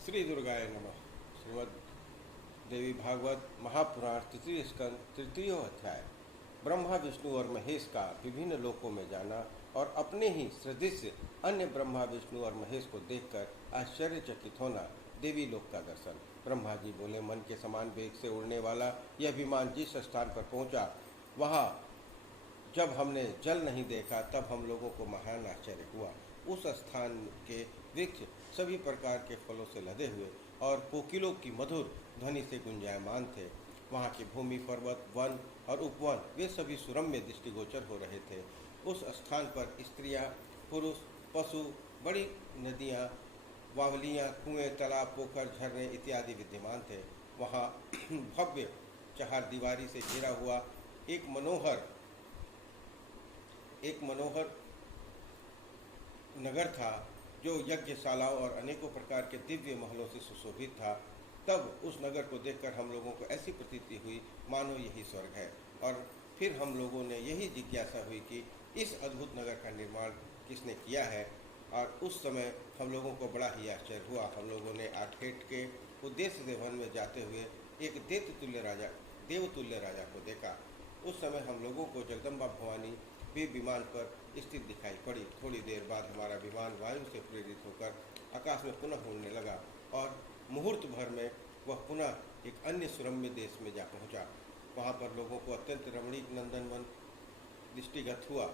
श्री दुर्गाय नमः। श्रीमद् देवी भागवत महापुराण तृतीय स्कंद तृतीय अध्याय। ब्रह्मा विष्णु और महेश का विभिन्न लोकों में जाना और अपने ही सदृश अन्य ब्रह्मा विष्णु और महेश को देखकर आश्चर्यचकित होना। देवी लोक का दर्शन। ब्रह्मा जी बोले, मन के समान वेग से उड़ने वाला यह विमान जिस स्थान पर पहुंचा, वहाँ जब हमने जल नहीं देखा तब हम लोगों को महान आश्चर्य हुआ। उस स्थान के वृक्ष सभी प्रकार के फलों से लदे हुए और कोकिलों की मधुर ध्वनि से गुंजायमान थे। वहाँ की भूमि, पर्वत, वन और उपवन वे सभी सुरम्य दृष्टिगोचर हो रहे थे। उस स्थान पर स्त्रियाँ, पुरुष, पशु, बड़ी नदियाँ, वावलियाँ, कुएं, तालाब, पोखर, झरने इत्यादि विद्यमान थे। वहाँ भव्य चार दीवारी से घिरा हुआ एक मनोहर नगर था, जो यज्ञशालाओं और अनेकों प्रकार के दिव्य महलों से सुशोभित था। तब उस नगर को देखकर हम लोगों को ऐसी प्रतीति हुई मानो यही स्वर्ग है। और फिर हम लोगों ने यही जिज्ञासा हुई कि इस अद्भुत नगर का निर्माण किसने किया है। और उस समय हम लोगों को बड़ा ही आश्चर्य हुआ। हम लोगों ने आखेट के उद्देश्य से वन में जाते हुए एक देवतुल्य राजा को देखा। उस समय हम लोगों को जगदम्बा भवानी भी विमान पर स्थित दिखाई पड़ी। थोड़ी देर बाद हमारा विमान वायु से प्रेरित होकर आकाश में पुनः उड़ने लगा और मुहूर्त भर में वह पुनः एक अन्य सुरम्य देश में जा पहुंचा। वहां पर लोगों को अत्यंत रमणीक नंदनवन दृष्टिगत हुआ,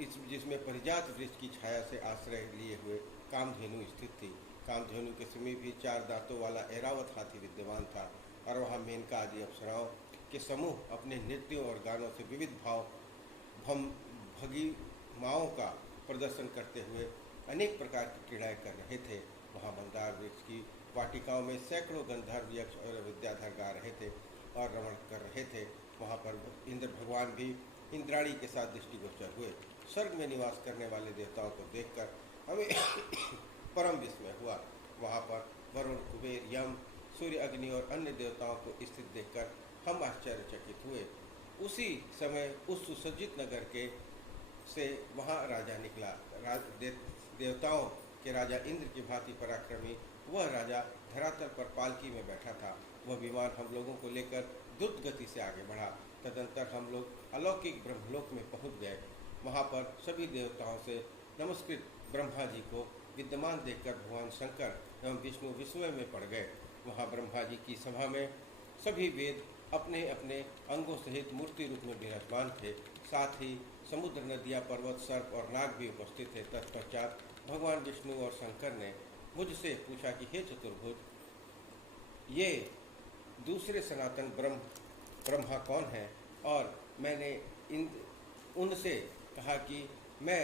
जिसमें परिजात वृक्ष की छाया से आश्रय लिए हुए कामधेनु स्थित थी। कामधेनु के समीप भी 4 दांतों वाला ऐरावत हाथी विद्यमान था और वहाँ मेनका आदि अप्सराओं के समूह अपने नृत्यों और गानों से विविध भगिमाओं का प्रदर्शन करते हुए अनेक प्रकार की क्रीड़ाएं कर रहे थे। वहाँ मंदार वृक्ष की वाटिकाओं में सैकड़ों गंधर्व, यक्ष और विद्याधर गा रहे थे और रमण कर रहे थे। वहाँ पर इंद्र भगवान भी इंद्राणी के साथ दृष्टिगोचर हुए। स्वर्ग में निवास करने वाले देवताओं को देखकर हमें परम विस्मय हुआ। वहाँ पर वरुण, कुबेर, यम, सूर्य, अग्नि और अन्य देवताओं को स्थित देखकर हम आश्चर्यचकित हुए। उसी समय उस सुसज्जित नगर के से वहाँ राजा निकला। देवताओं के राजा इंद्र की भांति पराक्रमी वह राजा धरातल पर पालकी में बैठा था। वह विमान हम लोगों को लेकर द्रुत गति से आगे बढ़ा। तदंतर हम लोग अलौकिक ब्रह्मलोक में पहुँच गए। वहाँ पर सभी देवताओं से नमस्कृत ब्रह्मा जी को विद्यमान देखकर भगवान शंकर एवं विष्णु विस्मय में पड़ गए। वहाँ ब्रह्मा जी की सभा में सभी वेद अपने अपने अंगों सहित मूर्ति रूप में विराजमान थे। साथ ही समुद्र, नदियाँ, पर्वत, सर्प और नाग भी उपस्थित थे। तत्पश्चात भगवान विष्णु और शंकर ने मुझसे पूछा कि हे चतुर्भुज, ये दूसरे सनातन ब्रह्मा कौन है? और मैंने उनसे कहा कि मैं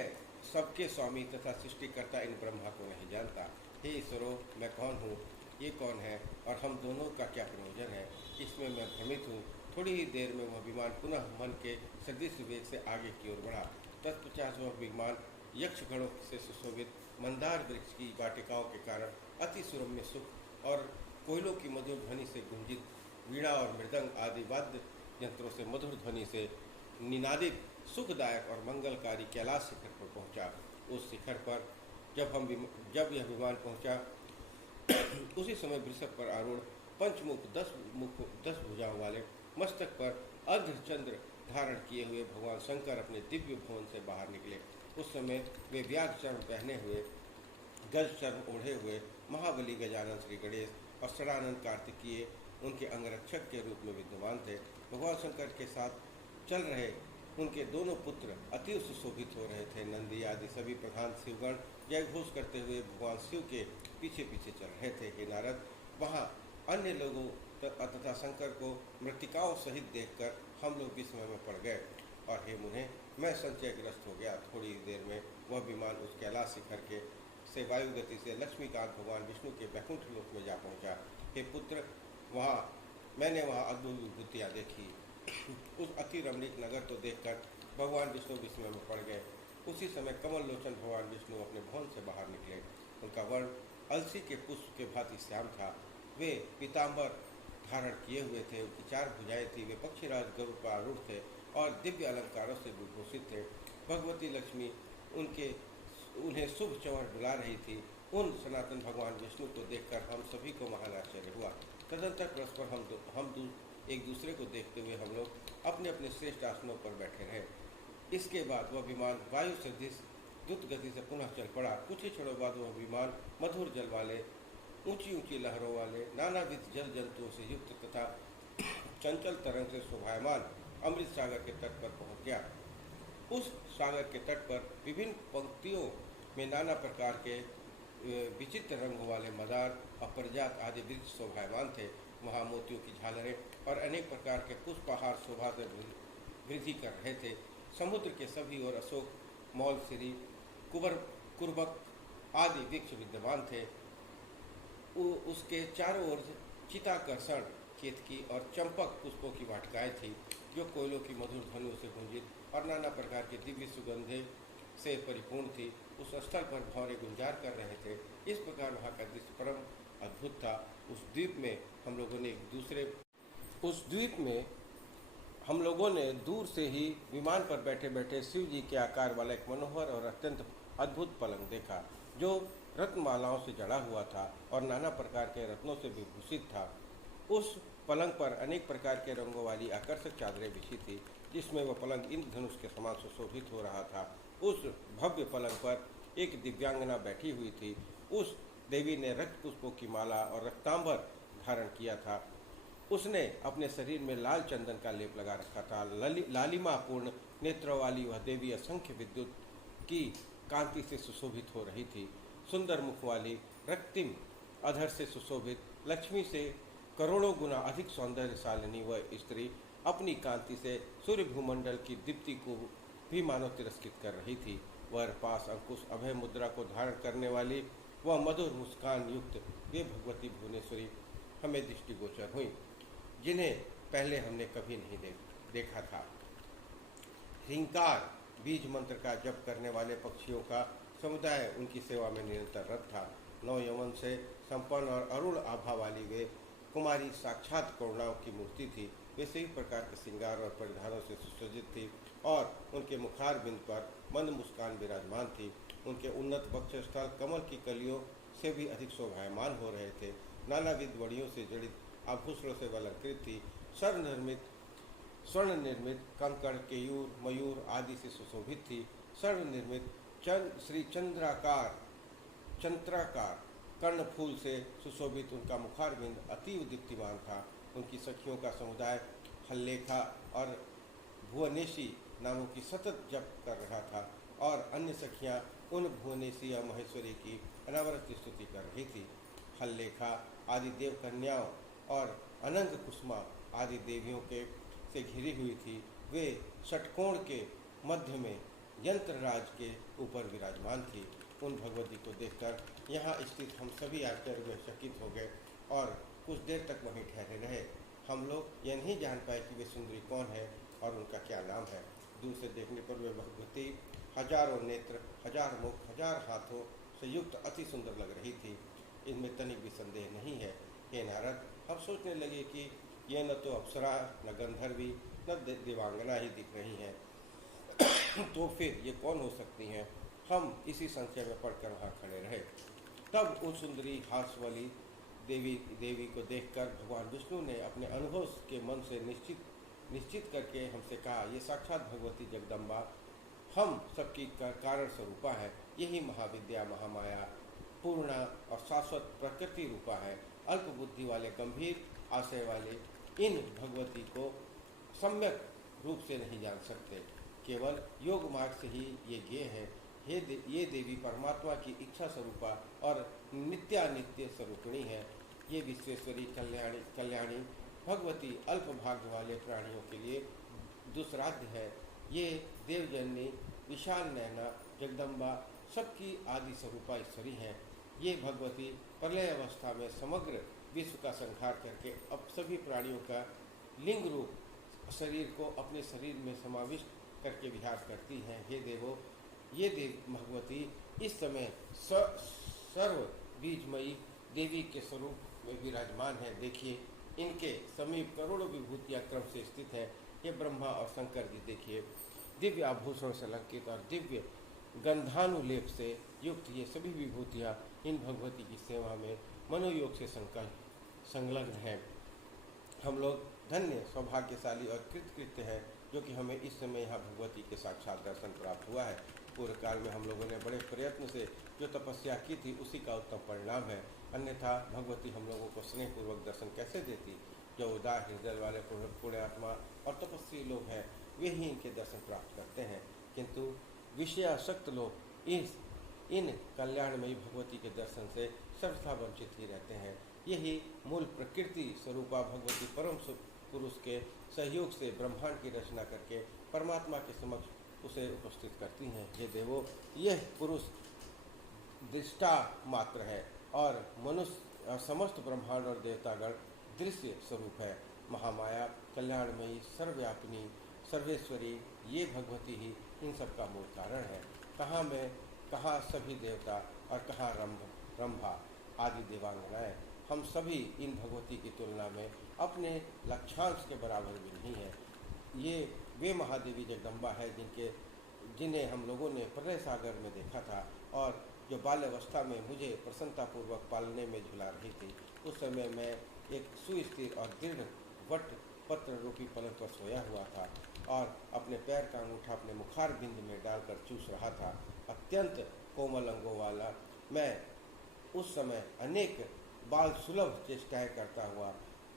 सबके स्वामी तथा सृष्टिकर्ता इन ब्रह्मा को नहीं जानता। हे ईश्वरों, मैं कौन हूँ, ये कौन है और हम दोनों का क्या प्रयोजन है? इसमें मैं भ्रमित हूँ। थोड़ी ही देर में वह विमान पुनः मन के सदृश वेग से आगे की ओर बढ़ा। तत्पश्चात वह विमान यक्षगणों से सुशोभित मंदार वृक्ष की वाटिकाओं के कारण अति सुरम्य सुख और कोयलों की मधुर ध्वनि से गुंजित वीणा और मृदंग आदि वाद्य यंत्रों से मधुर ध्वनि से निनादित सुखदायक और मंगलकारी कैलाश शिखर पर पहुंचा। उस शिखर पर जब यह विमान पहुंचा, उसी समय वृषभ पर आरूढ़ पंचमुख 10 भुजाओं वाले मस्तक पर अर्धचंद्र धारण किए हुए भगवान शंकर अपने दिव्य भवन से बाहर निकले। उस समय वे व्याघ्र चर्म पहने हुए, गज चर्म ओढ़े हुए महाबली गजानन श्री गणेश और षडानंद कार्तिकीय उनके अंगरक्षक के रूप में विद्यमान थे। भगवान शंकर के साथ चल रहे उनके दोनों पुत्र अति सुशोभित हो रहे थे। नंदी आदि सभी प्रधान शिवगण जय घोष करते हुए भगवान शिव के पीछे पीछे चल रहे थे। हे नारद, वहाँ अन्य लोगों तथा शंकर को मृतिकाओं सहित देखकर हम लोग विस्मय में पड़ गए। और हे मुने, मैं संचयग्रस्त हो गया। थोड़ी देर में वह विमान उस कैलाश शिखर के से वायु गति से लक्ष्मीकांत भगवान विष्णु के वैकुंठ लोक में जा पहुँचा। हे पुत्र, मैंने वहाँ अद्भुत विभूतियाँ देखी। उस अति रमणीक नगर को देखकर भगवान विष्णु विस्मय में पड़ गए। उसी समय कमल लोचन भगवान विष्णु अपने भवन से बाहर निकले। उनका वर्ण अलसी के पुष्प के भांति श्याम था। वे पीताम्बर धारण किए हुए थे। उनकी 4 भुजाएं थी। वे पक्षीराज गरुड़ पर आरूढ़ थे और दिव्य अलंकारों से विभूषित थे। भगवती लक्ष्मी उन्हें शुभ चंवर डुला रही थी। उन सनातन भगवान विष्णु को देखकर हम सभी को महान आश्चर्य हुआ। तदंतर परस्पर एक दूसरे को देखते हुए हम लोग अपने अपने श्रेष्ठ आसनों पर बैठे रहे। इसके बाद वह विमान वायु सदृश द्रुत गति से पुनः चल पड़ा। कुछ ही क्षणों बाद वह विमान मधुर जल वाले, ऊंची ऊंची लहरों वाले, नानाविध जल जंतुओं से युक्त तथा चंचल तरंग से शोभायमान अमृत सागर के तट पर पहुंच गया। उस सागर के तट पर विभिन्न पंक्तियों में नाना प्रकार के विचित्र रंगों वाले मदार और परिजात आदि वृक्ष शोभायमान थे। वहाँ मोतियों की झालरें और अनेक प्रकार के पुष्पहार शोभा से वृद्धि कर रहे थे। समुद्र के सभी ओर अशोक, मौलसिरी, कुर्बक आदि वृक्ष विद्यमान थे। उसके चारों ओर चिताकर्षण, केतकी और चंपक पुष्पों की वाटिकाएं थी, जो कोयलों की मधुर ध्वनियों से गुंजित और नाना प्रकार के दिव्य सुगंधे से परिपूर्ण थी। उस स्थल पर भौरे गुंजार कर रहे थे। इस प्रकार वहाँ का दृश्य परम अद्भुत था। उस द्वीप में हम लोगों ने दूर से ही विमान पर बैठे बैठे शिव जी के आकार वाला एक मनोहर और अत्यंत अद्भुत पलंग देखा, जो रत्नमालाओं से जड़ा हुआ था और नाना प्रकार के रत्नों से विभूषित था। उस पलंग पर अनेक प्रकार के रंगों वाली आकर्षक चादरें बिछी थी, जिसमें वह पलंग इंद्रधनुष के समान सुशोभित हो रहा था। उस भव्य पलंग पर एक दिव्यांगना बैठी हुई थी। उस देवी ने रक्त पुष्पों की माला और रक्तांबर धारण किया था। उसने अपने शरीर में लाल चंदन का लेप लगा रखा था। लालिमापूर्ण नेत्रों वाली वह देवी असंख्य विद्युत की कांति से सुशोभित हो रही थी। सुंदर मुख वाली, रक्तिम अधर से सुशोभित, लक्ष्मी से करोड़ों गुना अधिक सौंदर्यशालिनी वह स्त्री अपनी कांति से सूर्य भूमंडल की दीप्ति को भी मानव तिरस्कृत कर रही थी। वह पास अंकुश अभय मुद्रा को धारण करने वाली वह मधुर मुस्कान युक्त वे भगवती भुवनेश्वरी हमें दृष्टिगोचर हुई, जिन्हें पहले हमने कभी नहीं देखा था। हिंकार बीज मंत्र का जप करने वाले पक्षियों का समुदाय उनकी सेवा में निरंतर रत था। नौ यौवन से संपन्न और अरुण आभा वाली वे कुमारी साक्षात करुणाओं की मूर्ति थी। वे सभी प्रकार के श्रृंगार और परिधानों से सुसज्जित थी और उनके मुखार बिंद पर मंद मुस्कान विराजमान थी। उनके उन्नत वक्षस्थल कमल की कलियों से भी अधिक शोभायमान हो रहे थे। नानाविध वड़ियों से जड़ित आभूषणों से अलंकृत थी। स्वर्ण निर्मित कंकड़, केयूर, मयूर आदि से सुशोभित थी। स्वर्ण निर्मित श्री चंद्राकार कर्णफूल से सुशोभित उनका मुखारबिंद अतीव दीप्तिमान था। उनकी सखियों का समुदाय हल्लेखा और भुवनेशी नामों की सतत जप कर रहा था और अन्य सखियां उन भुवनेशी या महेश्वरी की अनावरत स्तुति कर रही थी। हल्लेखा आदि देव कन्याओं और अनंग कुसुमा आदि देवियों के से घिरी हुई थी। वे षटकोण के मध्य में यंत्रराज के ऊपर विराजमान थी। उन भगवती को देखकर यहाँ स्थित हम सभी आश्चर्य में चकित हो गए और कुछ देर तक वहीं ठहरे रहे। हम लोग यह नहीं जान पाए कि वे सुंदरी कौन है और उनका क्या नाम है। दूर से देखने पर वे भगवती हजारों नेत्र, हजार मुख, हजार हाथों से युक्त अति सुंदर लग रही थी। इनमें तनिक भी संदेह नहीं है। हे नारद, हम सोचने लगे कि यह न तो अप्सरा, न गंधर्वी, न देवांगना ही दिख रही हैं, तो फिर ये कौन हो सकती हैं। हम इसी संशय में पढ़कर वहाँ खड़े रहे। तब उन सुंदरी हास्यवाली देवी को देखकर भगवान विष्णु ने अपने अनुभव के मन से निश्चित करके हमसे कहा, ये साक्षात भगवती जगदम्बा हम सबकी कारण स्वरूपा है। यही महाविद्या, महामाया, पूर्णा और शाश्वत प्रकृति रूपा है। अल्प बुद्धि वाले, गंभीर आशय वाले इन भगवती को सम्यक रूप से नहीं जान सकते। केवल योग मार्ग से ही ये ज्ञेय है। ये देवी परमात्मा की इच्छा स्वरूपा और नित्यानित्य स्वरूपिणी है। ये विश्वेश्वरी कल्याणी भगवती अल्प भाग्य वाले प्राणियों के लिए दुस्साध्य है। ये देवजननी विशाल नैना जगदम्बा सबकी आदि स्वरूपा ईश्वरी है। ये भगवती प्रलय अवस्था में समग्र विश्व का संहार करके अब सभी प्राणियों का लिंग रूप शरीर को अपने शरीर में समाविष्ट करके विहार करती हैं। हे देवो, ये देव भगवती इस समय सर्व बीजमयी देवी के स्वरूप में विराजमान है। देखिए, इनके समीप करोड़ों विभूतियाँ क्रम से स्थित है। ये ब्रह्मा और शंकर जी देखिए, दिव्य आभूषणों से अलंकृत और दिव्य गंधानुलेप से युक्त ये सभी विभूतियाँ इन भगवती की सेवा में मनोयोग से संलग्न हैं। हम लोग धन्य, सौभाग्यशाली और कृतकृत्य हैं जो कि हमें इस समय यहाँ भगवती के साक्षात दर्शन प्राप्त हुआ है। पूर्व काल में हम लोगों ने बड़े प्रयत्न से जो तपस्या की थी उसी का उत्तम परिणाम है, अन्यथा भगवती हम लोगों को स्नेहपूर्वक दर्शन कैसे देती। जो उदार हृदय वाले पुण्यात्मा और तपस्वी लोग हैं वे ही इनके दर्शन प्राप्त करते हैं, किंतु विषयासक्त लोग इन कल्याणमयी भगवती के दर्शन से सर्वथा वंचित ही रहते हैं। यही मूल प्रकृति स्वरूपा भगवती परम पुरुष के सहयोग से ब्रह्मांड की रचना करके परमात्मा के समक्ष उसे उपस्थित करती हैं। ये देवो, यह पुरुष दृष्टा मात्र है और मनुष्य और समस्त ब्रह्मांड और देवतागण दृश्य स्वरूप है। महामाया कल्याणमयी सर्वव्यापिनी सर्वेश्वरी ये भगवती ही इन सब का मूल कारण है। कहाँ सभी देवता और कहाँ रंभा आदि देवांगनाएं, हम सभी इन भगवती की तुलना में अपने लक्षांश के बराबर भी नहीं है। ये वे महादेवी जगदम्बा है जिन्हें हम लोगों ने प्रलय सागर में देखा था और जो बाल्यावस्था में मुझे प्रसन्नतापूर्वक पालने में झुला रही थी। उस समय मैं एक सुस्थिर और दृढ़ वट पत्र रूपी पलंग पर सोया हुआ था और अपने पैर का अंगूठा अपने मुखार बिंद में डालकर चूस रहा था। अत्यंत कोमल अंगों वाला मैं उस समय अनेक बाल सुलभ चेष्टाएं करता हुआ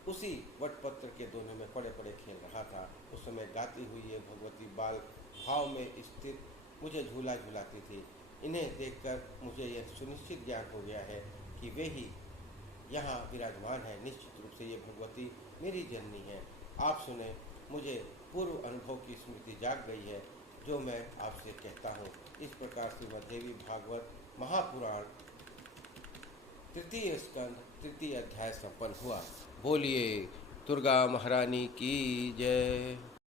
उसी वटपत्र के दोनों में पड़े पड़े खेल रहा था। उस समय गाती हुई ये भगवती बाल भाव में स्थित मुझे झूला झुलाती थी। इन्हें देखकर मुझे यह सुनिश्चित ज्ञान हो गया है कि वे ही यहाँ विराजमान है। निश्चित रूप से ये भगवती मेरी जननी है। आप सुने, मुझे पूर्व अनुभव की स्मृति जाग गई है जो मैं आपसे कहता हूँ। इस प्रकार श्रीमद्देवी भागवत महापुराण तृतीय स्कंद तृतीय अध्याय संपन्न हुआ। बोलिए दुर्गा महारानी की जय।